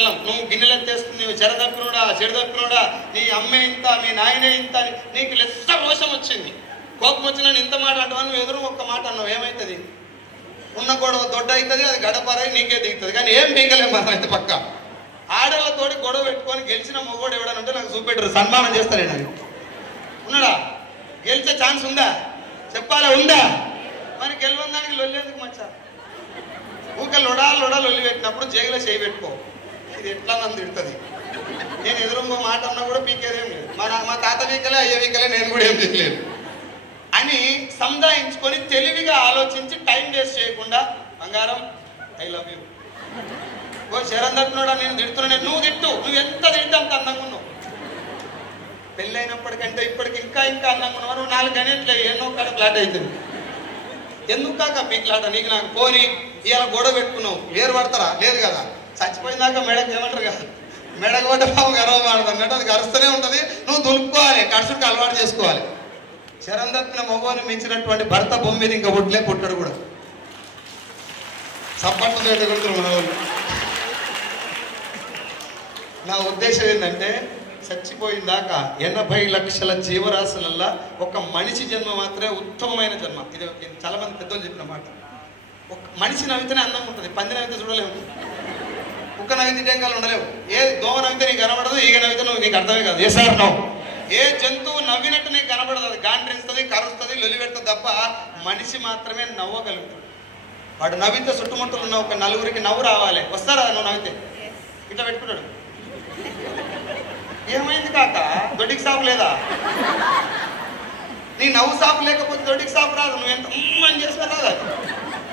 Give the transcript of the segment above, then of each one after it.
వెళ్ళాం. నువ్వు గిన్నెలు ఎత్తేస్తుంది, నువ్వు చెరదప్పినోడా చెడుదప్పినోడా, నీ అమ్మే ఇంత మీ నాయనే ఇంత అని నీకు లెస్స రోషం వచ్చింది. కోపం వచ్చిన ఇంత మాట అంటావు, నువ్వు ఎదురు ఒక్క మాట అన్నావు, ఏమవుతుంది? ఉన్న గొడవ దొడ్డ అవుతుంది, అది గడపరై నీకే దిగుతుంది. కానీ ఏం పీకలేము మనం అయితే పక్క. ఆడవాళ్ళతోటి గొడవ పెట్టుకొని గెలిచిన మొగోడు ఎవడనంటే నాకు చూపెట్టరు, సన్మానం చేస్తారే. నాకు ఉన్నాడా? గెలిచే ఛాన్స్ ఉందా? చెప్పాలా? ఉందా? మరి గెలవని దానికి లొల్లేందుకు మచ్చా? ఊక లొల్లి పెట్టినప్పుడు జైల్లో చేయి పెట్టుకో. ఇది ఎట్లా నన్ను తిడుతుంది. నేను ఎదురుంగో మాట అన్నా కూడా పీకేదేం లేదు. మా తాత వీకలే అయ్యే వీకలే, నేను కూడా ఏం చేయలేదు అని సంధాయించుకొని తెలివిగా ఆలోచించి టైం వేస్ట్ చేయకుండా, బంగారం ఐ లవ్ యూ, ఓ శరణ్ తప్పినోడా నేను తిడుతున్నా, నువ్వు తిట్టు, నువ్వు ఎంత తింటే అంత అందంగా ఉన్నావు. పెళ్ళైనప్పటికంటే ఇప్పటికి ఇంకా అందంగా ఉన్నావు. నువ్వు 4 గంటలు ఎన్నో కాడ ఫ్లాట్ అవుతుంది. ఎందుకు కాక పీక్లాట నీకు నాకు? పోనీ ఇవాళ గొడవ పెట్టుకున్నావు, ఏరు పడతారా? లేదు కదా. చచ్చిపోయిందాక మెడకు ఏమంటారు కదా, మెడకు పడ్డ పాము గర్వమాడదు అన్నట్టు అది కరుస్తూనే ఉంటుంది. నువ్వు దులుపుకోవాలి, కడుసుడికి అలవాటు చేసుకోవాలి. శరణ్ తప్పిన మగవాన్ని మించినటువంటి భర్త భూమి మీద ఇంకా పుట్టడు కూడా. సప్పట్టు చేత కొడుతున్నారు మన వాళ్ళు. నా ఉద్దేశం ఏంటంటే, చచ్చిపోయిందాకా 80 లక్షల జీవరాశులల్లా ఒక మనిషి జన్మ మాత్రమే ఉత్తమమైన జన్మ. ఇది చాలా మంది పెద్దలు చెప్పిన మాట. ఒక మనిషి నవ్వితేనే అందంగా ఉంటుంది, పంది నవ్వితే చూడలేము, కుక్క నవ్వితే టెంకాలు ఉండలేవు, ఏ దోమ నవ్వితే నీకు కనబడదు, ఈగ నవ్వితే నువ్వు నీకు అర్థమే కాదు. ఏ సార్ నో, ఏ జంతువు నవ్వినట్టు నీకు కనబడదు, అది గాండ్రిస్తుంది, కరుస్తుంది, లొల్లి పెడుతుంది తప్ప మనిషి మాత్రమే నవ్వగలుగుతాడు. వాడు నవ్వితే చుట్టుముట్టులు ఉన్న ఒక 4గురికి నవ్వు రావాలి. వస్తారా నువ్వు నవ్వితే? ఇట్లా పెట్టుకుంటాడు. ఏమైంది కాక, దొడ్డికి సాపు లేదా? నీ నవ్వు సాపు లేకపోతే దొడ్డికి సాపు రాదు. నువ్వు ఎంత అని చేసినా రాదు.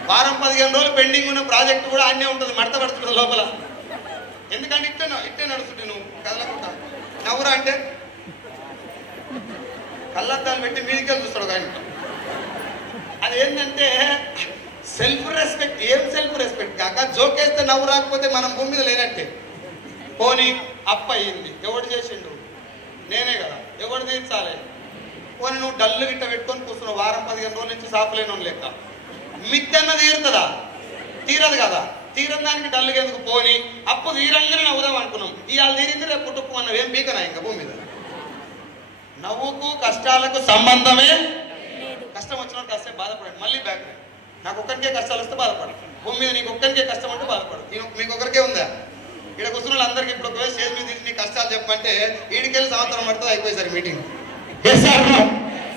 వారం 15 రోజులు పెండింగ్ ఉన్న ప్రాజెక్ట్ కూడా అన్నీ ఉంటుంది, మడత పడుతుంది లోపల. ఎందుకంటే ఇట్టే నడుస్తుంటే నువ్వు కదలకుండా. నవ్వురా అంటే కళ్ళద్దాలు పెట్టి మీదికెళ్ళి చూస్తాడు ఆయన. అది ఏంటంటే సెల్ఫ్ రెస్పెక్ట్. ఏం సెల్ఫ్ రెస్పెక్ట్ కాక, జోకేస్తే నవ్వు రాకపోతే మనం భూమి మీద లేనట్టే. పోనీ అప్పు అయ్యింది, ఎవడు చేసిండు? నేనే కదా, ఎవడు తీర్చాలి? పోనీ నువ్వు డల్లు గిట్ట పెట్టుకొని కూర్చున్నావు, వారం 15 రోజుల నుంచి సాపులేను లెక్క. మిత్తన్న తీరుతుందా? తీరదు కదా. తీరం దానికి డల్లుగా ఎందుకు? పోనీ అప్పు తీరంగానే నవ్వుదాం అనుకున్నాం, ఇవాళ తీరింది రేపు పుట్టుకు అన్నాం, ఏం పీకనా ఇంకా భూమి మీద? నవ్వుకు కష్టాలకు సంబంధమే. కష్టం వచ్చినట్టు కాస్తే బాధపడండి, మళ్ళీ బ్యాక్. నాకు ఒక్కరికే కష్టాలు వస్తే బాధపడు. భూమి మీద నీకు ఒక్కరికే కష్టం అంటే బాధపడు. మీకు ఒకరికే ఉందా? ఇక్కడ కూర్చున్న వాళ్ళందరికీ ఇప్పుడు ఒకవేళ స్టేజ్ మీద నీ కష్టాలు చెప్పంటే ఈడికెళ్ళి సంవత్సరం పడుతుంది, అయిపోయేసరి మీటింగ్.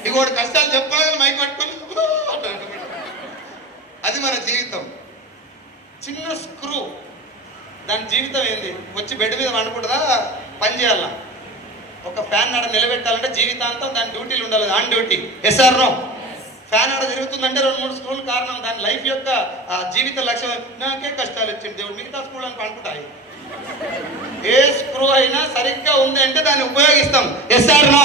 ఇంకోటి కష్టాలు చెప్పాలని మైక్ పట్టుకొని అది మన జీవితం. చిన్న స్క్రూ, దాని జీవితం ఏంది? వచ్చి బెడ్ మీద వండుకుంటుందా, పని చేయాలా? ఒక ఫ్యాన్ ఆడ నిలబెట్టాలంటే జీవితాంతం దాని డ్యూటీలు ఉండాలి, on duty. Yes or no? Fan ఆడ తిరుగుతుందంటే 2-3 స్క్రూలు కారణం. దాని లైఫ్ యొక్క జీవిత లక్ష్యం. నాకే కష్టాలు వచ్చింది దేవుడు, మిగతా స్క్రూలు అని అనుకుంటాయి. ఏ స్క్రూ అయినా సరిగ్గా ఉంది అంటే దాన్ని ఉపయోగిస్తాం. Yes or no?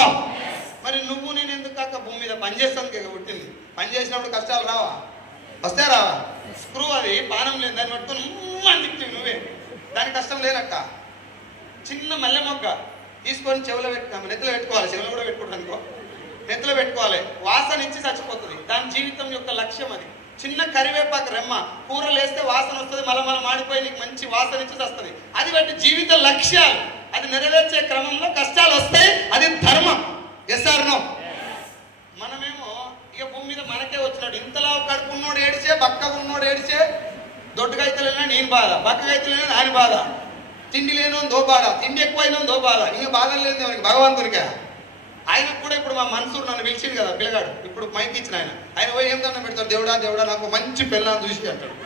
మరి నువ్వు నేను ఎందుకు కాక భూమి మీద పనిచేస్తాను పుట్టింది. పని చేసినప్పుడు కష్టాలు రావా? వస్తే రావా? స్క్రూ అది పానం లేదు, దాన్ని పట్టుకొని అని తిప్పివి నువ్వే, దాని కష్టం లేనక్క. చిన్న మల్లె మొగ్గ తీసుకొని చెవులో నెత్తిలో పెట్టుకోవాలి. చెవులో కూడా పెట్టుకుంటాను అనుకో, నెత్తిలో పెట్టుకోవాలి. వాసన ఇచ్చి చచ్చిపోతుంది. దాని జీవితం యొక్క లక్ష్యం అది. చిన్న కరివేపాకు రెమ్మ కూరలు వేస్తే వాసన వస్తుంది, మళ్ళీ మాడిపోయి నీకు మంచి వాసన ఇచ్చి వస్తుంది. అది వాటి జీవిత లక్ష్యాలు. అది నెరవేర్చే క్రమంలో కష్టాలు వస్తాయి, అది ధర్మం. Yes or no? మనమేమో ఇక భూమి మీద మనకే వచ్చినాడు. ఇంతలా కడుపు ఉన్నోడు ఏడిచే, బక్కగా ఉన్నోడు ఏడిచే, దొడ్డుగా అయితే లేనా నేను బాధ, బక్కగా అయితే లేనా ఆయన బాధ, తిండి లేనో దో బాధ, తిండి ఎక్కువైనా దో బాధ, ఇంకా బాధలు లేదు మనకి భగవంతునికే. ఆయనకు కూడా ఇప్పుడు మా మనసు నన్ను పిలిచింది కదా పిల్లగాడు, ఇప్పుడు మైక్ ఇచ్చిన ఆయన పోయి ఏం దండం పెడతాడు? దేవుడా నాకు మంచి పిల్లని చూసి అంటాడు.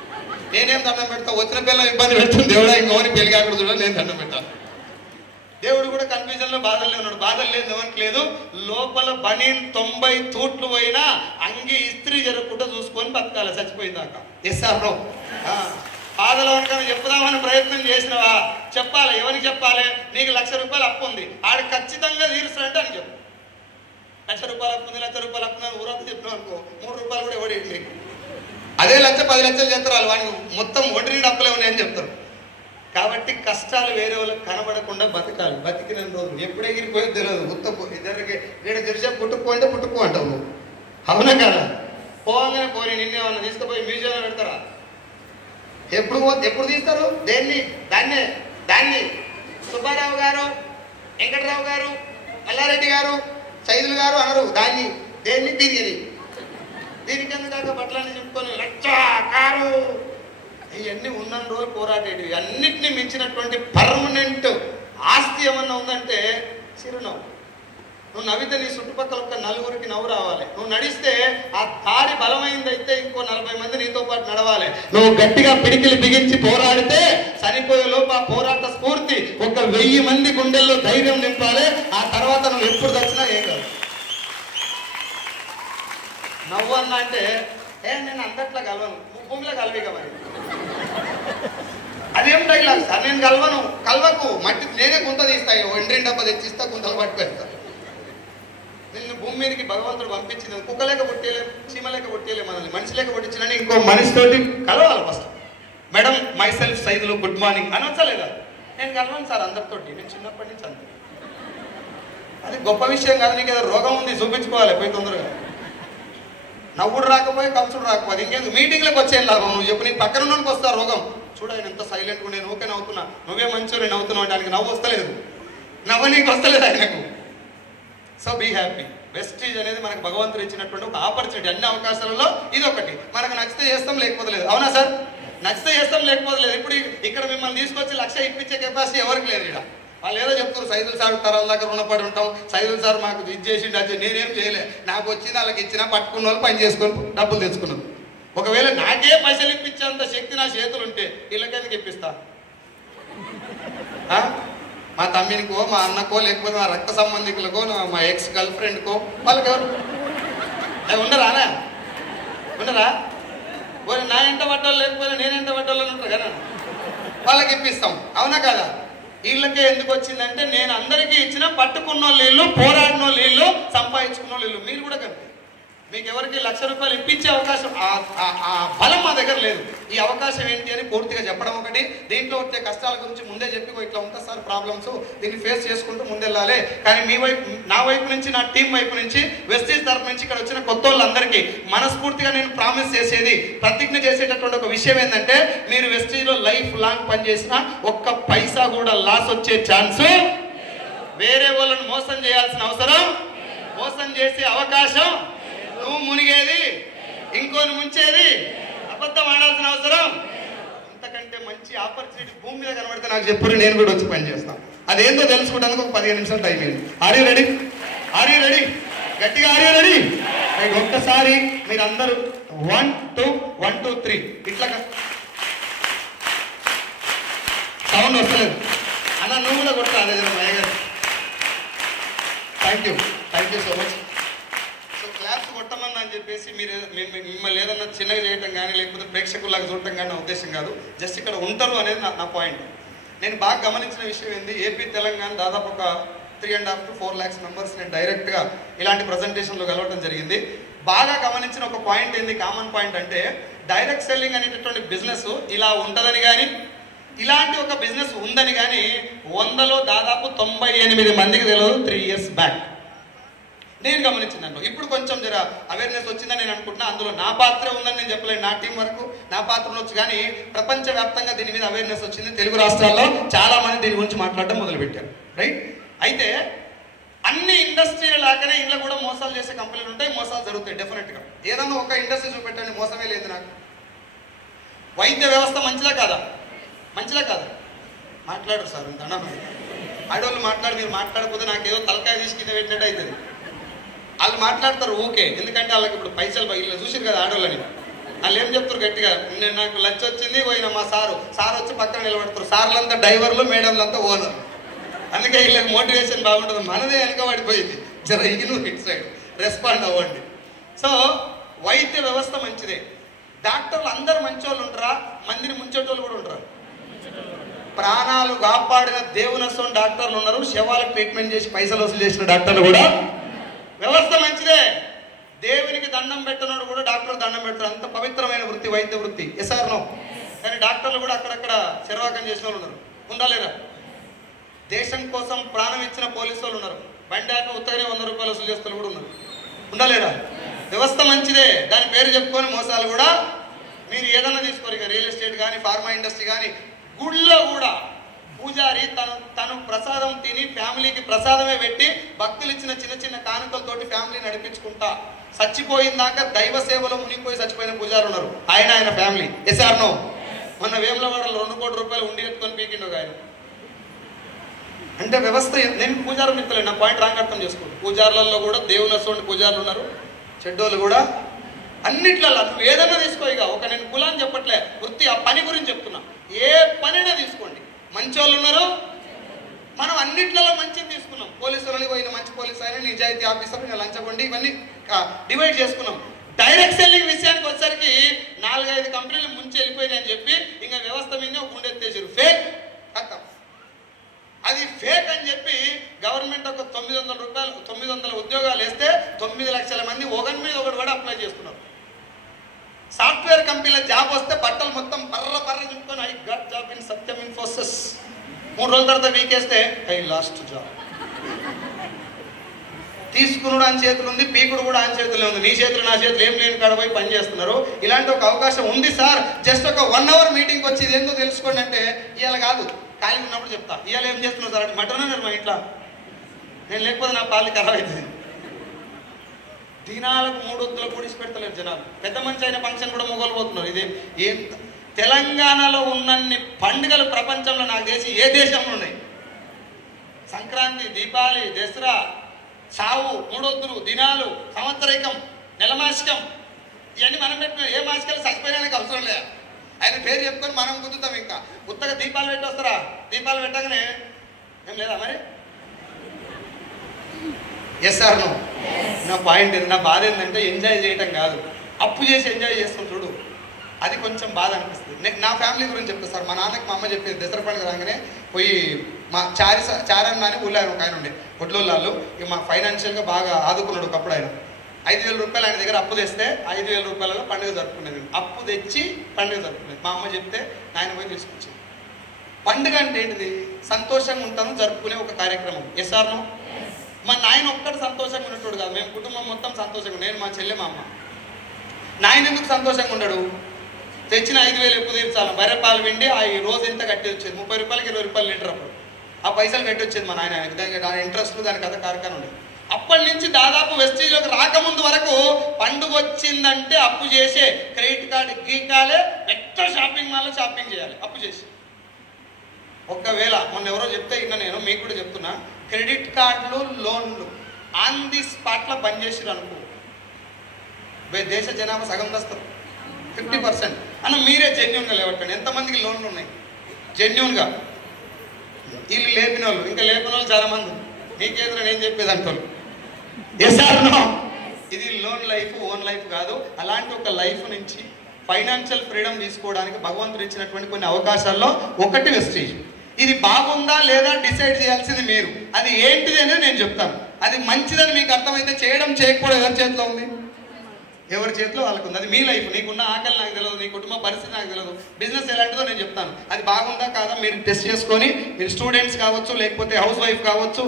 నేనేం దండం పెడతా? వచ్చిన పిల్లలు ఇబ్బంది పెడుతుంది దేవుడా, ఇంకోని పెళ్లి కాకుండా చూడాలి, నేను దండం పెట్టాను. దేవుడు కూడా కన్ఫ్యూజన్ లో బాధల్లో ఉన్నాడు. బాధలు లేదు ఎవరికి లేదు. లోపల బనీన్ 90 తూట్లు పోయినా అంగి ఇస్త్రీ జరగకుండా చూసుకొని బతకాలి చచ్చిపోయిందాకా. SR no? బాధలో అనుకుని చెప్పుదామని ప్రయత్నం చేసినవా? చెప్పాలి. ఎవరికి చెప్పాలి? నీకు ₹1,00,000 అప్పు ఉంది, ఆడు ఖచ్చితంగా తీరుస్తాడంటే అని చెప్పు. ₹1,00,000 అప్పు ఉంది, ₹1,00,000 అప్పు ఉంది ఊరంతా చెప్పినావు అనుకో, ₹3 కూడా ఎవడేంటి నీకు. అదే 1,00,000 10 లక్షలు చేస్తారు వానికి, మొత్తం ఒంటి నిండా అప్పులే ఉన్నాయని చెప్తారు. కాబట్టి కష్టాలు వేరే వాళ్ళకి కనబడకుండా బతకాలి. బతికిన రోజు ఎప్పుడు ఎగిరిపోయి తెలియదు. ఉత్తపు ఇద్దరికి నేను తెలిసే పుట్టుకో అంటావు నువ్వు. అవునా కదా? పోగానే పోయి నిన్నేమన్నా తీసుకుపోయి మ్యూజియంలో పెడతారా? ఎప్పుడు తీస్తారు? దాన్నే దాన్ని సుబ్బారావు గారు, వెంకటరావు గారు, మల్లారెడ్డి గారు, సైదులు గారు అనరు. దాన్ని దేన్ని బిర్యానీ. దీనికి ఎందుకు బట్టలన్నీ చెప్పుకొని లక్ష కారు ఇవన్నీ ఉన్న రోజులు పోరాటేటివి. అన్నిటినీ మించినటువంటి పర్మనెంట్ ఆస్తి ఏమన్నా ఉందంటే చిరునవ్వు. నువ్వు నవ్వితే నీ చుట్టుపక్కల ఒక నలుగురికి నవ్వు రావాలి. నువ్వు నడిస్తే ఆ దారి బలమైందైతే ఇంకో 40 మంది నీతో పాటు నడవాలి. నువ్వు గట్టిగా పిడికిలి బిగించి పోరాడితే చనిపోయే లోపు ఆ పోరాట స్ఫూర్తి 1000 మంది గుండెల్లో ధైర్యం నింపాలి. ఆ తర్వాత నువ్వు ఎప్పుడు దచ్చినా ఏం కాదు. నవ్వు అన్నా అంటే నేను అందట్లా కలవను, భూమిలో కలవిగా మరి అదేం డైలాగ్ సార్, నేను కలవకు మట్టి నేనే గుంత తీస్తాయి, 2 డబ్బా తెచ్చిస్తా, గుంతలు పట్టి పెడతా. నిన్ను భూమి మీదకి భగవంతుడు పంపించింది. కుక్క లేక పుట్టేలే, చీమ లేక పుట్టేలే, మనల్ని మనిషి లేక పుట్టించిన ఇంకో మనిషితోటి కలవాలి first. Madam myself Saidulu good morning అనొచ్చా లేదా? నేను కలవను సార్ అందరితోటి, నేను చిన్నప్పటి నుంచి అంతే. అది గొప్ప విషయం కాదు. నీకు ఏదో రోగం ఉంది చూపించుకోవాలి పోయి తొందరగా. నవ్వుడు రాకపోయి కంసుడు రాకపోతే ఇంకేందుకు మీటింగ్లకు వచ్చేం లాభం? నువ్వు చెప్పు, నీ పక్కన ఉన్నోనికి వస్తా రోగం. చూడ ఆయన ఎంత సైలెంట్గా, నేను ఓకే నవ్వుతున్నా, నువ్వే మంచిగా నేను నవ్వుతున్నావు అంటే ఆయనకి నవ్వు వస్తలేదు, నవ్వు నీకు వస్తలేదు ఆయనకు. So be happy. వెస్టీజ్ అనేది మనకు భగవంతుడు ఇచ్చినటువంటి ఒక ఆపర్చునిటీ. అన్ని అవకాశాలలో ఇది ఒకటి. మనకు నచ్చితే చేస్తాం, లేకపోతే లేదు. అవునా సార్? నచ్చితే చేస్తాం, లేకపోతే లేదు. ఇప్పుడు ఇక్కడ మిమ్మల్ని తీసుకొచ్చి 1,00,000 ఇప్పించే కెపాసిటీ ఎవరికి లేదు. ఇక్కడ వాళ్ళు ఏదో చెప్తారు, సైదులు సార్ తరాల దగ్గర రుణపడి ఉంటాం, సైదులు సార్ మాకు ఇది చేసిండు అది. నేనేం చేయలే, నాకు వచ్చింది వాళ్ళకి ఇచ్చినా, పట్టుకున్న వాళ్ళు పని చేసుకొని డబ్బులు తెచ్చుకున్నాను. ఒకవేళ నాకే పైసలు ఇప్పించేంత శక్తి నా చేతులు ఉంటే వీళ్ళకెందుకు ఇప్పిస్తా? మా తమ్మినికో, మా అన్నకో, లేకపోతే మా రక్త సంబంధికులకో, మా ఎక్స్ గర్ల్ ఫ్రెండ్కో, వాళ్ళకి ఎవరు ఉండరానా? ఉండరా? నా ఎంట పడ్డోళ్ళు లేకపోతే నేనెంట పడ్డోళ్ళు ఉంటారు కదా, వాళ్ళకి ఇప్పిస్తాం. అవునా కదా? వీళ్ళకే ఎందుకు వచ్చిందంటే నేను అందరికీ ఇచ్చిన, పట్టుకున్న వాళ్ళు, పోరాడిన వాళ్ళు, సంపాదించుకున్న వాళ్ళు. మీరు కూడా కదా, మీకు ఎవరికి ₹1,00,000 ఇప్పించే అవకాశం, ఆ బలం మా దగ్గర లేదు. ఈ అవకాశం ఏంటి అని పూర్తిగా చెప్పడం ఒకటి. దీంట్లో వచ్చే కష్టాల గురించి ముందే చెప్పి, ఇట్లా ఉంటుంది సార్ ప్రాబ్లమ్స్, దీన్ని ఫేస్ చేసుకుంటూ ముందెళ్ళాలి. కానీ మీ వైపు, నా వైపు నుంచి, నా టీం వైపు నుంచి, వెస్టీజ్ తరఫు నుంచి ఇక్కడ వచ్చిన కొత్త వాళ్ళందరికీ మనస్ఫూర్తిగా నేను ప్రామిస్ చేసేది, ప్రతిజ్ఞ చేసేటటువంటి ఒక విషయం ఏంటంటే, మీరు వెస్టీజ్లో లైఫ్ లాంగ్ పనిచేసిన ఒక్క పైసా కూడా లాస్ వచ్చే ఛాన్స్, వేరే వాళ్ళని మోసం చేయాల్సిన అవసరం, మోసం చేసే అవకాశం, నువ్వు మునిగేది, ఇంకోని ముంచేది, అబద్ధం ఆడాల్సిన అవసరం, ఇంతకంటే మంచి ఆపర్చునిటీ భూమి మీద కనబడితే నాకు చెప్పు, నేను కూడా వచ్చి పని చేస్తాను. అదేందో తెలుసుకోవడానికి ఒక 15 నిమిషాలు టైం అయింది. Are you ready? Are you ready? గట్టిగా ఆర్ యూ రెడీ? ఒక్కసారి మీరు అందరూ 1 2 1 2 3 ఇట్లా సౌండ్ వస్తలేదు అన్న, నువ్వు కూడా కొట్టా. అదే మయ్య గారు, thank you so much. Claps కొట్టమని అని చెప్పేసి మీరు మిమ్మల్ని ఏదన్నా చిన్నగా చేయటం కానీ, లేకపోతే ప్రేక్షకులాగా చూడటం కానీ నా ఉద్దేశం కాదు. జస్ట్ ఇక్కడ ఉంటారు అనేది నా పాయింట్. నేను బాగా గమనించిన విషయం ఏంది, ఏపీ తెలంగాణ దాదాపు ఒక 3.5 to 4 lakhs మెంబర్స్ నేను డైరెక్ట్గా ఇలాంటి ప్రజెంటేషన్లో కలవడం జరిగింది. బాగా గమనించిన ఒక పాయింట్ ఏంది, కామన్ పాయింట్ అంటే, డైరెక్ట్ సెల్లింగ్ అనేటటువంటి బిజినెస్ ఇలా ఉంటుందని కానీ, ఇలాంటి ఒక బిజినెస్ ఉందని కానీ 100లో దాదాపు 98 మందికి తెలియదు 3 years బ్యాక్. నేను గమనించిందంటూ ఇప్పుడు కొంచెం జర అవేర్నెస్ వచ్చిందని నేను అనుకుంటున్నా. అందులో నా పాత్ర ఉందని నేను చెప్పలేను, నా టీం వరకు నా పాత్ర ఉండొచ్చు, కానీ ప్రపంచవ్యాప్తంగా దీని మీద అవేర్నెస్ వచ్చింది. తెలుగు రాష్ట్రాల్లో చాలా మంది దీని గురించి మాట్లాడడం మొదలుపెట్టారు. రైట్? అయితే అన్ని ఇండస్ట్రీల లాగానే ఇంట్లో కూడా మోసాలు చేసే కంపెనీలు ఉంటాయి, మోసాలు జరుగుతాయి డెఫినెట్గా. ఏదన్నా ఒక ఇండస్ట్రీ చూపెట్టండి, మోసమే లేదు నాకు. వైద్య వ్యవస్థ మంచిదా కాదా? మంచిదా కాదా? మాట్లాడరు సార్, ఇంత ఆడవాళ్ళు మాట్లాడి, మీరు మాట్లాడకపోతే నాకు ఏదో తలకాయ తీసుకుని పెట్టినట్టు అవుతుంది. వాళ్ళు మాట్లాడతారు ఓకే, ఎందుకంటే వాళ్ళకి ఇప్పుడు పైసలు ఇలా చూసారు కదా ఆడవాళ్ళని. వాళ్ళు ఏం చెప్తారు గట్టిగా, నేను నాకు లంచ్ వచ్చింది పోయినా మా సార్ వచ్చి పక్కన నిలబడతారు. సార్లంతా డ్రైవర్లు, మేడంలంతా ఓనర్. అందుకే వీళ్ళకి మోటివేషన్ బాగుంటుంది. మనదే వెనకబడిపోయింది. జర ఇను ఇట్ సైడ్ రెస్పాండ్ అవ్వండి. సో వైద్య వ్యవస్థ మంచిదే. డాక్టర్లు అందరు మంచోళ్ళు ఉంటారా? మందిని ముంచేటోళ్ళు కూడా ఉంటారు. ప్రాణాలు కాపాడిన దేవునస్వం డాక్టర్లు ఉన్నారు, శవాలకు ట్రీట్మెంట్ చేసి పైసలు వసూలు చేసిన డాక్టర్లు కూడా. వ్యవస్థ మంచిదే. దేవునికి దండం పెట్టినోడు కూడా డాక్టర్ దండం పెడతారు. అంత పవిత్రమైన వృత్తి వైద్య వృత్తి. Yes or no? కానీ డాక్టర్లు కూడా అక్కడక్కడ శర్వాకం చేసిన వాళ్ళు ఉన్నారు. ఉందా లేదా? దేశం కోసం ప్రాణం ఇచ్చిన పోలీసు వాళ్ళు ఉన్నారు. బండి ఆపి ఉత్తగానే ₹100 వసూలు చేస్తారు కూడా ఉన్నారు. ఉందా లేదా? వ్యవస్థ మంచిదే. దాని పేరు చెప్పుకొని మోసాలు కూడా. మీరు ఏదన్నా తీసుకోరు, ఇక రియల్ ఎస్టేట్ కానీ, ఫార్మా ఇండస్ట్రీ కానీ, గుళ్ళో కూడా పూజారి తను ప్రసాదం తిని ఫ్యామిలీకి ప్రసాదమే పెట్టి భక్తులు ఇచ్చిన చిన్న చిన్న కానుకలతోటి ఫ్యామిలీ నడిపించుకుంటా చచ్చిపోయిన దాకా దైవ సేవలో మునిగిపోయి చచ్చిపోయిన పూజారు ఉన్నారు. ఆయన ఫ్యామిలీ. Yes or no? మొన్న వేములవాడలో 2 కోట్ల రూపాయలు ఉండి ఎత్తుకొని పీకిండు ఆయన. అంటే వ్యవస్థ. నేను పూజారు మిత్రులు, నా పాయింట్ రాంగ్ అర్థం చేసుకోండి. పూజారులలో కూడా దేవుని అసలు పూజారులు ఉన్నారు, చెడ్డోళ్ళు కూడా అన్నిట్లలో. నువ్వు ఏదైనా తీసుకో. ఇక నేను కులాన్ని చెప్పట్లే, వృత్తి ఆ పని గురించి చెప్తున్నా. ఏ పనైనా తీసుకోండి, మంచోళ్ళు ఉన్నారు. మనం అన్నిట్లలో మంచిని తీసుకున్నాం. పోలీసు వాళ్ళకి పోయిన మంచి పోలీసు ఆయన, నిజాయితీ ఆఫీసర్, లంచగొండి, ఇవన్నీ డివైడ్ చేసుకున్నాం. డైరెక్ట్ సెల్లింగ్ విషయానికి వచ్చేసరికి 4-5 కంపెనీలు ముంచి వెళ్ళిపోయినాయని చెప్పి ఇంకా వ్యవస్థ మీద ఒక గుండెత్తేసారు. ఫేక్ కథ. అది ఫేక్ అని చెప్పి గవర్నమెంట్ ఒక 900 ఉద్యోగాలు వేస్తే 9 లక్షల మంది ఒకరి మీద ఒకటి కూడా అప్లై చేస్తున్నారు. సాఫ్ట్వేర్ కంపెనీలో జాబ్ వస్తే బట్టలు మొత్తం పర్ర చెప్పుకొని ఐ గట్ జాబ్ ఇన్ సత్యం ఇన్ఫోసిస్. 3 రోజుల తర్వాత వీకేస్తే ఐ లాస్ట్ జాబ్. తీసుకున్నాడు అని చేతులు ఉంది, పీకుడు కూడా అని చేతుల్లో ఉంది. నీ చేతులు నా చేతులు ఏం లేని కాడ పోయి పని చేస్తున్నారు. ఇలాంటి ఒక అవకాశం ఉంది సార్. జస్ట్ ఒక 1 అవర్ మీటింగ్కి వచ్చి ఇది ఏందో తెలుసుకోండి అంటే ఇవాళ కాదు, ఖాళీ ఉన్నప్పుడు చెప్తా. ఇవాళ ఏం చేస్తున్నారు సార్ అంటే మటన్ అన్నారు మా ఇంట్లో. నేను లేకపోతే నా పాలు ఖరాబ్ అవుతుంది. దినాలకు 3 వద్దులకు కూడా పెడతలేరు జనాలు. పెద్ద మంచి అయిన ఫంక్షన్ కూడా మొగలిపోతున్నారు. ఇది ఏం తెలంగాణలో ఉన్నన్ని పండుగలు ప్రపంచంలో నాకు తెలిసి ఏ దేశంలో ఉన్నాయి? సంక్రాంతి, దీపావళి, దసరా, సావు, 3 వద్దులు, దినాలు, సంవత్సరికం, నెలమాసికం, ఇవన్నీ మనం పెట్టిన. ఏ మాసికలు చచ్చిపోయడానికి అవసరం లేదు. ఆయన పేరు చెప్పుకొని మనం గుద్దుతాం. ఇంకా కొత్తగా దీపాలు పెట్టి వస్తారా? దీపాలు పెట్టగానే ఏం లేదా మరి? Yes sir no? నా పాయింట్ నా బాధ ఏంటంటే ఎంజాయ్ చేయటం కాదు, అప్పు చేసి ఎంజాయ్ చేస్తాం చూడు, అది కొంచెం బాధ అనిపిస్తుంది. నా ఫ్యామిలీ గురించి చెప్తాను సార్. మా నాన్నకి మా అమ్మ చెప్పేది, దసరా పండుగ రాగానే పోయి మా చారన్న అని ఊళ్ళో ఒక ఆయన ఉండే ఒడ్లోళ్ళు, ఇక మా ఫైనాన్షియల్గా బాగా ఆదుకున్నాడు. ఒకప్పుడు ఆయన 5,000 రూపాయలు ఆయన దగ్గర అప్పు తెస్తే 5,000 రూపాయలలో పండుగ జరుపుకునేది. అప్పు తెచ్చి పండుగ జరుపుకునేది. మా అమ్మ చెప్తే ఆయన పోయి తీసుకొచ్చింది. పండుగ అంటే ఏంటిది? సంతోషంగా ఉంటాను, జరుపుకునే ఒక కార్యక్రమం. Yes or no? మా నాయన ఒక్కడు సంతోషంగా ఉన్నట్టు కాదు, మేము కుటుంబం మొత్తం సంతోషంగా. నేను, మా చెల్లె, మా అమ్మ. నాయన ఎందుకు సంతోషంగా ఉండడు? తెచ్చిన 5,000 ఎప్పు తీర్చాలి. బర్రె పాలు విండి ఆ రోజు ఎంత కట్టి వచ్చేది? 30 రూపాయలకి 20 రూపాయలు లీటర్. అప్పుడు ఆ పైసలు కట్టి వచ్చేది మా నాయన. దాని ఇంట్రెస్ట్, దాని కథ కార్యక్రమం ఉండేది. అప్పటి నుంచి దాదాపు వెస్టీజ్లోకి రాకముందు వరకు పండుగ వచ్చిందంటే అప్పు చేసే, క్రెడిట్ కార్డు గీకాలే, పెద్ద షాపింగ్ మాల్లో షాపింగ్ చేయాలి అప్పు చేసి. ఒకవేళ మొన్న ఎవరో చెప్తే ఇన్నా, నేను మీకు కూడా చెప్తున్నా, క్రెడిట్ కార్డులు, లోన్లు ఆన్ ది స్పాట్లో బంద్ చేసిరు అనుకో, దేశ జనాభా సగం వస్తారు, 50%. అన్న మీరే జెన్యున్గా లేవట్టండి. ఎంతమందికి లోన్లు ఉన్నాయి జెన్యున్గా? వీళ్ళు లేపిన వాళ్ళు, ఇంకా లేపిన వాళ్ళు చాలా మంది. మీకేదో నేను చెప్పేది అంటారు. Yes or no? ఇది లోన్ లైఫ్, ఓన్ లైఫ్ కాదు. అలాంటి ఒక లైఫ్ నుంచి ఫైనాన్షియల్ ఫ్రీడమ్ తీసుకోవడానికి భగవంతుడు ఇచ్చినటువంటి కొన్ని అవకాశాల్లో ఒకటి వెస్టీజ్. ఇది బాగుందా లేదా డిసైడ్ చేయాల్సింది మీరు. అది ఏంటిది అనేది నేను చెప్తాను. అది మంచిదని మీకు అర్థమైతే చేయడం, చేయకపోవడం ఎవరి చేతిలో ఉంది? ఎవరి చేతిలో వాళ్ళకు ఉంది. అది మీ లైఫ్. నీకున్న ఆకలి నాకు తెలియదు, నీ కుటుంబ పరిస్థితి నాకు తెలియదు, బిజినెస్ ఎలాంటిదో నేను చెప్తాను. అది బాగుందా కాదా మీరు టెస్ట్ చేసుకొని, మీరు స్టూడెంట్స్ కావచ్చు, లేకపోతే హౌస్ వైఫ్ కావచ్చు,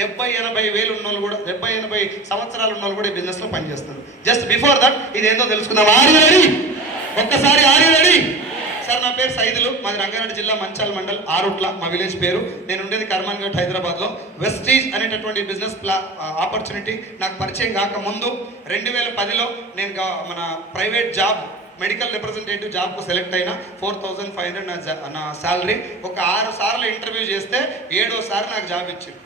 70-80 వేలు ఉన్న వాళ్ళు కూడా, 70-80 సంవత్సరాలు ఉన్న వాళ్ళు కూడా ఈ బిజినెస్లో పనిచేస్తారు. జస్ట్ బిఫోర్ దట్ ఇది ఏందో తెలుసుకుందాం. ఒక్కసారి ఆర్ యు రెడీ? సార్ నా పేరు సైదులు, మాది రంగారెడ్డి జిల్లా మంచాల్ మండల్, ఆరుట్ల మా విలేజ్ పేరు. నేను ఉండేది కర్మాన్ ఘాట్, హైదరాబాద్లో. వెస్టీజ్ అనేటటువంటి బిజినెస్ ఆపర్చునిటీ నాకు పరిచయం కాకముందు 2010లో నేను మన ప్రైవేట్ జాబ్, మెడికల్ రిప్రజెంటేటివ్ జాబ్కు సెలెక్ట్ అయినా. 4,500 నా శాలరీ. ఒక 6 సార్లు ఇంటర్వ్యూ చేస్తే 7వ సారి నాకు జాబ్ ఇచ్చింది.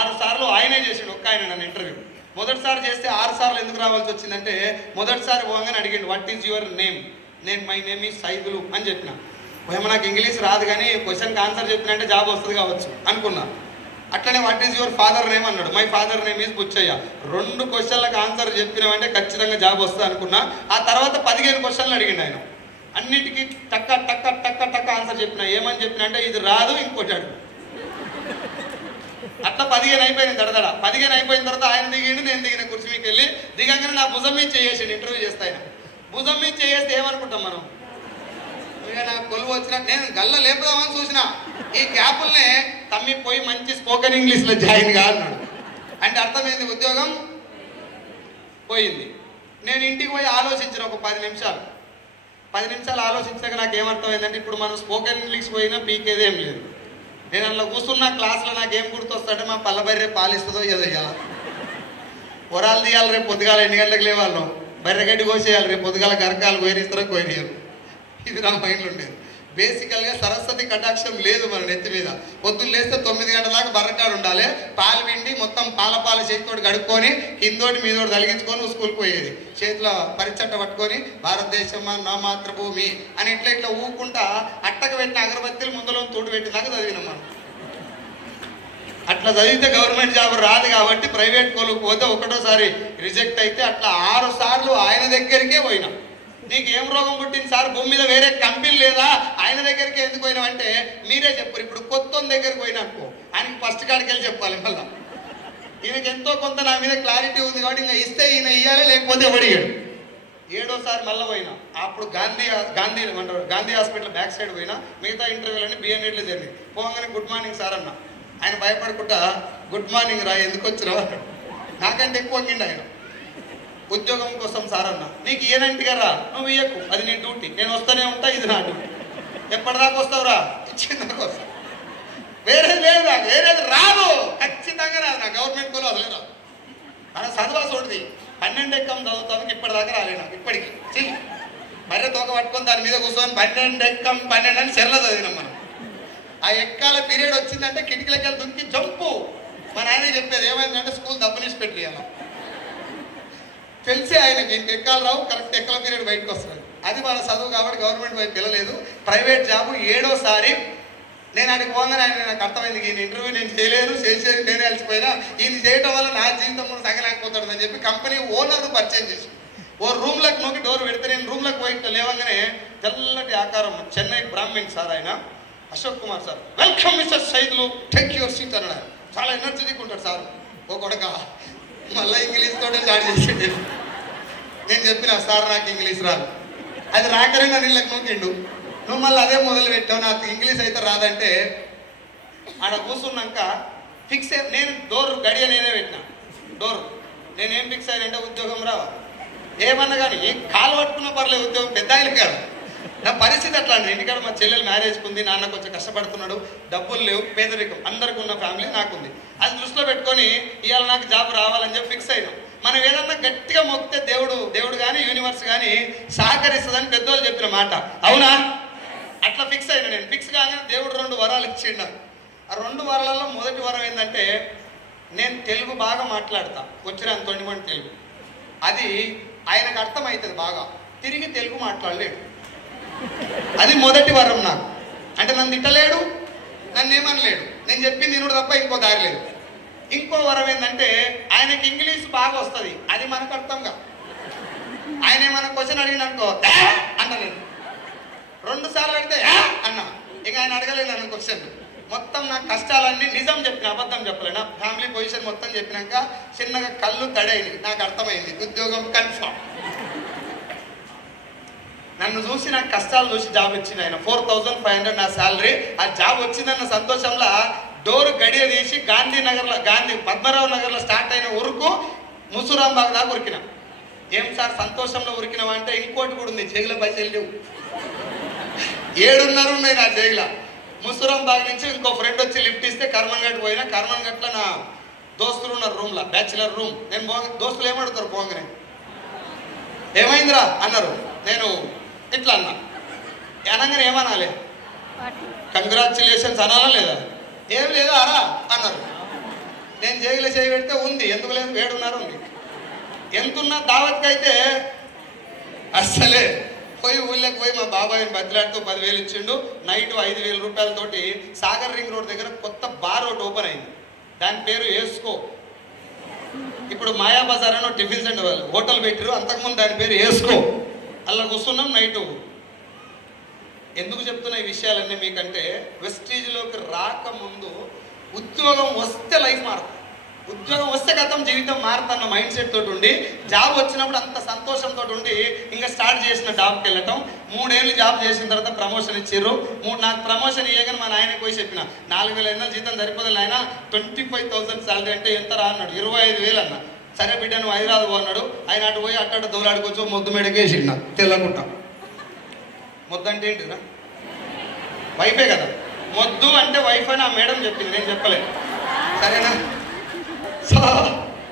6 సార్లు ఆయనే చేసిండు, ఒక్క ఆయన నన్ను ఇంటర్వ్యూ. మొదటిసారి చేస్తే 6 సార్లు ఎందుకు రావాల్సి వచ్చిందంటే, మొదటిసారి పోగానే అడిగిండు, వాట్ ఈజ్ యువర్ నేమ్? నేను మై నేమ్ ఈజ్ సైదులు అని చెప్పిన. ఏమో నాకు ఇంగ్లీష్ రాదు కానీ క్వశ్చన్కి ఆన్సర్ చెప్పిన అంటే జాబ్ వస్తుంది కావచ్చు అనుకున్నా. అట్లనే what is your father name అన్నాడు. My father name is Buchaiah. 2 క్వశ్చన్లకు ఆన్సర్ చెప్పినామంటే ఖచ్చితంగా జాబ్ వస్తుంది అనుకున్నా. ఆ తర్వాత 15 క్వశ్చన్లు అడిగిండు ఆయన. అన్నిటికీ టక్క టక్క టక్క టక్క ఆన్సర్ చెప్పిన. ఏమని చెప్పిన అంటే, ఇది రాదు ఇంకోటి అడుగు. అట్లా 15 అయిపోయింది దడదడ. 15 అయిపోయిన తర్వాత ఆయన దిగిండు, నేను దిగిన కుర్చీ మీకు వెళ్ళి దిగంగానే నా భుజం మీద చేసేసిండు. ఇంటర్వ్యూ చేస్తే ఆయన భుజం మీద చేస్తే ఏమనుకుంటాం మనం? ఇక నాకు కొలువు వచ్చిన నేను గల్ల లేపుదామని చూసిన, ఈ గ్యాపుల్నే తమ్మి పోయి మంచి స్పోకెన్ ఇంగ్లీష్లో జాయిన్ గా అన్నాడు. అంటే అర్థమైంది, ఉద్యోగం పోయింది. నేను ఇంటికి పోయి ఆలోచించిన ఒక 10 నిమిషాలు. 10 నిమిషాలు ఆలోచించాక నాకు ఏమర్థమైందంటే, ఇప్పుడు మనం స్పోకెన్ ఇంగ్లీష్ పోయినా పీకేదేం లేదు. నేను అందులో కూర్చున్న క్లాస్లో నాకు ఏం గుర్తొస్తుంటే, మా పల్లబర్రె పాలిస్తుందో ఏదో ఇవ్వాలి, వరాలు తీయాలి, రేపు పొద్దుగాల 8 గంటలకు లేవాళ్ళు, బర్రెగడ్డి కోసేయాలి, రేపు పొద్దుగాల గరకాలు కోయిరిస్తారో కోయిరియరు. ఇది నా మైండ్లో ఉండేది. బేసికల్గా సరస్వతి కటాక్షం లేదు మన నెత్తి మీద. పొద్దున్న లేస్తే 9 గంటల దాకా బర్రకాడు ఉండాలి, పాలు పిండి మొత్తం పాల చేతితోటి కడుక్కొని కిందోటి మీదోటి తలిగించుకొని స్కూల్కి పోయేది, చేతిలో పరిచట్ట పట్టుకొని భారతదేశం నా మాతృభూమి అని ఇట్లా ఊకుంటా అట్టకు పెట్టిన అగరబత్తీలు ముందులో తోడు పెట్టినాక చదివినాం మనం. అట్లా చదివితే గవర్నమెంట్ జాబ్ రాదు కాబట్టి ప్రైవేట్ కోలుకు పోతే ఒకటోసారి రిజెక్ట్ అయితే అట్లా 6 సార్లు ఆయన దగ్గరికే పోయినా. నీకు ఏం రోగం పుట్టింది సార్, భూమి మీద వేరే కంపెనీ లేదా, ఆయన దగ్గరికి ఎందుకు పోయినావంటే మీరే చెప్పారు. ఇప్పుడు కొత్త దగ్గరికి పోయినా అనుకో, ఆయనకి ఫస్ట్ కాడికి వెళ్ళి చెప్పాలి. మళ్ళీ ఈయనకి ఎంతో కొంత నా మీద క్లారిటీ ఉంది కాబట్టి ఇంకా ఇస్తే ఈయన ఇయ్యాలి, లేకపోతే ఎవడిగాడు. 7ఓసారి మళ్ళీ పోయినా. అప్పుడు గాంధీ హాస్పిటల్ బ్యాక్ సైడ్ పోయినా. మిగతా ఇంటర్వ్యూలన్నీ బిఎన్ఎడ్లో జరిగింది. పోగానే గుడ్ మార్నింగ్ సార్ అన్న. ఆయన భయపడకుండా గుడ్ మార్నింగ్ రా, ఎందుకు వచ్చినావు అన్నాడు. నాకంటే ఎక్కువ కింద ఆయన. ఉద్యోగం కోసం సార్ అన్న. నీకు ఏనంటిగా రా, నువ్వు ఇయ్యకు, అది నీ డ్యూటీ, నేను వస్తూనే ఉంటా, ఇది నా డ్యూటీ. ఎప్పటిదాకా వస్తావురా, ఇచ్చిందాకా వస్తా, వేరేది లేదు నాకు, వేరేది రాదు, ఖచ్చితంగా రాదు. నా గవర్నమెంట్ కూడా అసలే రాదు. మన చదువా చూడది 12 ఎక్కం చదువుతానికి ఇప్పటిదాకా రాలేదు నాకు. ఇప్పటికి చిల్ మర్రె తోక పట్టుకొని దాని మీద కూర్చొని 12 ఎక్కం 12 అని చెర్ల చదివినాం మనం. ఆ ఎక్కాల పీరియడ్ వచ్చిందంటే కిటికీలకి దుక్కి జంపు. మా నాయన చెప్పేది ఏమైందంటే, స్కూల్ దబ్బునిసి పెట్టియాల తెలిసి ఆయనకి ఇంక ఎక్కాలు రావు, కరెక్ట్ ఎక్కల పీరియడ్ బయటకు వస్తుంది. అది మన చదువు కాబట్టి గవర్నమెంట్ వైపు వెళ్ళలేదు. ప్రైవేట్ జాబు 7ఓసారి నేను అడిగి పోగానే ఆయన నాకు అర్థమైంది, ఈయన ఇంటర్వ్యూ నేను చేయలేను, చేసేది నేనే అలసిపోయినా, ఈయన చేయడం వల్ల నా జీవితం కూడా తగ్గలేకపోతాడు అని చెప్పి కంపెనీ ఓనర్ను పరిచయం చేసి ఓ రూమ్లోకి నోకి డోర్ పెడితే నేను రూమ్లోకి పోయి లేవగానే తెల్లటి ఆకారం చెన్నై బ్రాహ్మణ్ సార్, ఆయన Ashok Kumar sir, welcome mister Saidulu, take your seat అన్నాడు. చాలా ఎనర్జెటిక్ ఉంటాడు సార్. ఓ కొడక మళ్ళీ ఇంగ్లీష్ తోటే స్టార్ట్ చేసిండు. నేను చెప్పిన సార్ నాకు ఇంగ్లీష్ రాదు, అది రాకనే నా నీళ్ళకి నూకిండు. నువ్వు మళ్ళీ అదే మొదలు పెట్టావు, నాకు ఇంగ్లీష్ అయితే రాదంటే. ఆడ కూర్చున్నాక ఫిక్స్ నేను డోర్ గడియ నేనే పెట్టినా. డోర్ నేనేం ఫిక్స్ అయ్యానంటే ఉద్యోగం రావా, ఏమన్నా కానీ కాలు పట్టుకున్నా పర్లేదు, ఉద్యోగం పెద్ద ఆయన కాదు. నా పరిస్థితి అట్లా అండి. ఇంటికాడ మా చెల్లెలు మ్యారేజ్కి ఉంది, నాన్న కొంచెం కష్టపడుతున్నాడు, డబ్బులు లేవు, పేదరికం, అందరికి ఉన్న ఫ్యామిలీ నాకుంది. అది దృష్టిలో పెట్టుకొని ఇవాళ నాకు జాబ్ రావాలని చెప్పి ఫిక్స్ అయినాం. మనం ఏదన్నా గట్టిగా మొక్కితే దేవుడు కానీ యూనివర్స్ కానీ సహకరిస్తుందని పెద్దోళ్ళు చెప్పిన మాట, అవునా? అట్లా ఫిక్స్ అయినా నేను. ఫిక్స్ కాగానే దేవుడు 2 వరాలు ఇచ్చిండు. ఆ 2 వరాలలో మొదటి వరం ఏంటంటే, నేను తెలుగు బాగా మాట్లాడతా, వచ్చిన తొండిమంటి తెలుగు. అది ఆయనకు అర్థమవుతుంది బాగా, తిరిగి తెలుగు మాట్లాడలేడు. అది మొదటి వరం నాకు. అంటే నన్ను తిట్టలేడు, నన్ను ఏమనలేడు, నేను చెప్పింది తినుడు తప్ప ఇంకో దారి లేదు. ఇంకో వరం ఏంటంటే, ఆయనకి ఇంగ్లీష్ బాగా వస్తుంది, అది మనకు అర్థంగా. ఆయన ఏమైనా క్వశ్చన్ అడిగిననుకో అన్న, నేను 2 సార్లు అడిగితే అన్నా, ఇక ఆయన అడగలేదు నన్ను క్వశ్చన్. మొత్తం నా కష్టాలన్నీ నిజం చెప్పిన, అబద్ధం చెప్పలే. నా ఫ్యామిలీ పొజిషన్ మొత్తం చెప్పినాక చిన్నగా కళ్ళు తడైంది, నాకు అర్థమైంది ఉద్యోగం కన్ఫర్మ్. నన్ను చూసి నాకు కష్టాలు చూసి జాబ్ ఇచ్చింది ఆయన. 4500 నా శాలరీ. ఆ జాబ్ వచ్చిందన్న సంతోషంలో డోర్ గడియ తీసి పద్మరావు నగర్లో స్టార్ట్ అయిన ఉరుకు ముసురాంబాగ్ దాకా ఉరికిన. ఏం సార్ సంతోషంలో ఉరికినావా అంటే, ఇంకోటి కూడా ఉంది, జైల పైసలు లేవు, 7.5 ఉన్నాయి నా జైల. ముసురాంబాగ్ నుంచి ఇంకో ఫ్రెండ్ వచ్చి లిఫ్ట్ ఇస్తే కర్మన్ఘట్ పోయినా. కర్మన్ఘట్లో నా దోస్తులు ఉన్నారు రూమ్లో, బ్యాచులర్ రూమ్. నేను దోస్తులు ఏమడుతారు పోగానే, ఏమైందిరా అన్నారు. నేను ఇట్లా అన్నా. అనగానే ఏమనాలి, కంగ్రాచులేషన్స్ అనాలా లేదా? ఏం లేదా అరా అన్నారు. నేను జైల్లో చేయి పెడితే ఉంది, ఎందుకు లేదు, 7.5 ఉంది. ఎంతున్నా దావత్కి అయితే అస్సలే. ఊళ్ళకి పోయి మా బాబాయిని బతిలాడుతూ 10,000 ఇచ్చిండు. నైట్ 5,000 రూపాయలతోటి సాగర్ రింగ్ రోడ్ దగ్గర కొత్త బార్ ఒకటి ఓపెన్ అయింది, దాని పేరు ఏస్కో. ఇప్పుడు మాయా బజార్ అని టిఫిన్ సెంటర్ వాళ్ళు హోటల్ పెట్టారు, అంతకుముందు దాని పేరు ఏస్కో. అలా కూర్చున్నాం నైటు. ఎందుకు చెప్తున్నా ఈ విషయాలన్నీ మీకంటే, వెస్టీజ్లోకి రాకముందు ఉద్యోగం వస్తే లైఫ్ మారుతుంది, ఉద్యోగం వస్తే గతం జీవితం మారుతున్న మైండ్ సెట్ తోటి ఉండి, జాబ్ వచ్చినప్పుడు అంత సంతోషంతో ఉండి ఇంకా స్టార్ట్ చేసిన జాబ్కి వెళ్ళటం. 3 ఏళ్ళు జాబ్ చేసిన తర్వాత ప్రమోషన్ ఇచ్చారు. నాకు ప్రమోషన్ ఇవ్వగానే మా నాయనకి పోయి చెప్పిన, 4,500 జీతం సరిపోతుంది ఆయన, 25,000 శాలరీ అంటే ఎంత రా అన్నాడు. 25,000 అన్న. సరే బిడ్డ నువ్వు హైదరాబాద్ అన్నాడు. ఆయన అటు పోయి అట్ట దోలాడుకోవచ్చు, మొద్దు మెడకేసిండు నాకు తెల్లకుంటా. మొద్దు అంటే ఏంటిరా? వైఫే కదా. మొద్దు అంటే వైఫ్ అని ఆ మేడం చెప్పింది, నేను చెప్పలేదు. సరేనా? సో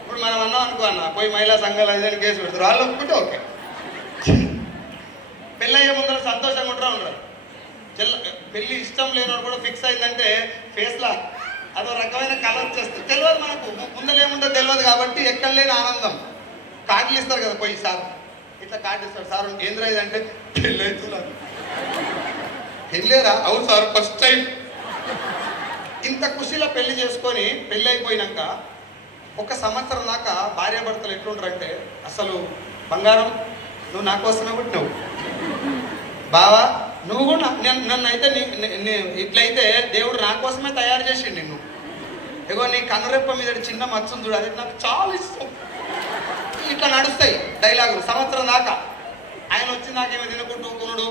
ఇప్పుడు మనం అన్నాం అనుకో అన్న, పోయి మహిళా సంఘాలు అదని కేసు పెడతారు, వాళ్ళు ఒప్పుకుంటే ఓకే. పెళ్ళయ్యే ముందర సంతోషంగా ఉంటారా ఉండరు? పెళ్ళి ఇష్టం లేనివాడు కూడా ఫిక్స్ అయిందంటే ఫేస్లా అదో రకమైన కలర్ వచ్చేస్తుంది. తెలియదు మనకు, ముందర ఏముంటుందో తెలియదు కాబట్టి ఎక్కడ లేని ఆనందం. కార్డులు ఇస్తారు కదా, పోయి సార్ ఇట్లా కార్డు ఇస్తారు, సార్ ఏంద్రా ఇదంటే పెళ్ళి అవుతున్నారు. పెళ్ళేరా? అవును సార్ ఫస్ట్ టైం. ఇంత ఖుషిలో పెళ్లి చేసుకొని పెళ్ళి అయిపోయినాక 1 సంవత్సరం దాకా భార్యాభర్తలు ఎట్లుంటారంటే, అసలు బంగారం నువ్వు నా కోసమే పుట్టినావు, బావా నువ్వు కూడా నన్ను అయితే ఇట్లయితే దేవుడు నా కోసమే తయారు చేసిండు నిన్ను. ఇగో నీ కనురెప్ప మీద చిన్న మచ్చం చూడు, అది నాకు చాలా ఇష్టం. ఇట్లా నడుస్తాయి డైలాగులు సంవత్సరం దాకా. ఆయన వచ్చిన నాకేమో తినకుంటూ కొనుడు,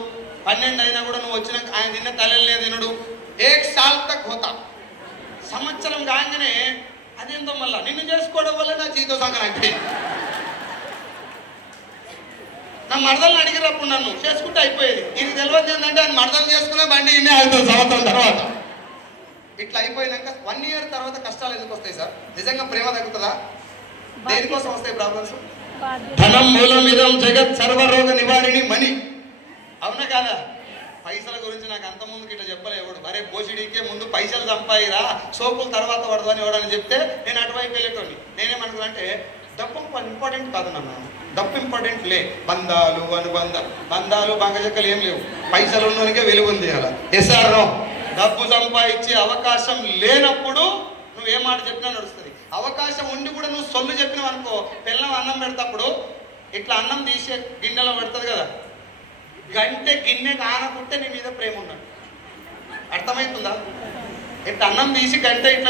12 అయినా కూడా నువ్వు వచ్చినాక ఆయన తిన్న తలలే తినడు. 1 సాల్ తక్ హోతా. సంవత్సరం కాగానే అదేందో మళ్ళా నిన్ను చేసుకోవడం వల్ల నా జీవితం సంక్రాంతి. నా మరదలను అడిగినప్పుడు నన్ను చేసుకుంటే అయిపోయేది. ఇది తెలియదు ఏంటంటే ఆయన మరదలు చేసుకునే బండి ఇన్నే అవుతుంది సంవత్సరం తర్వాత. ఇట్లా అయిపోయినాక 1 ఇయర్ తర్వాత కష్టాలు ఎందుకు వస్తాయి సార్? నిజంగా ప్రేమ తగ్గుతుందా? దేనికోసం వస్తాయి ప్రాబ్లమ్స్? ధనం మూలమిదం జగత్ సర్వరోగ నివారిణి మనీ. అవునా కాదా? పైసల గురించి నాకు అంత ముందుకు ఇట్లా చెప్పలే ఎవడు. మరే బోసిడీకే ముందు పైసలు సంపాయిరా, సోకులు తర్వాత పడదని ఎవడని చెప్తే నేను అటువైపు వెళ్ళేటోని. నేనేమనుకున్నా అంటే డబ్బు ఇంపార్టెంట్ కాదు నాన్న, డబ్బు ఇంపార్టెంట్ లే, బంధాలు బంధాలు బంగజక్కలు ఏం లేవు. పైసలు ఉన్నోనికే వెలుగు ఉంది అలా. Yes or no? డబ్బు సంపాదించే అవకాశం లేనప్పుడు నువ్వు ఏ మాట చెప్పినా నడుస్తుంది. అవకాశం ఉండి కూడా నువ్వు సొల్లు చెప్పినావు అనుకో, పిల్లం అన్నం పెడతప్పుడు ఇట్లా అన్నం తీసే గిన్నెలో పెడుతుంది కదా, గంటే గిన్నె కానకుంటే నీ మీద ప్రేమ ఉన్నాడు. అర్థమవుతుందా? ఇట్లా అన్నం తీసి గంట ఇట్లా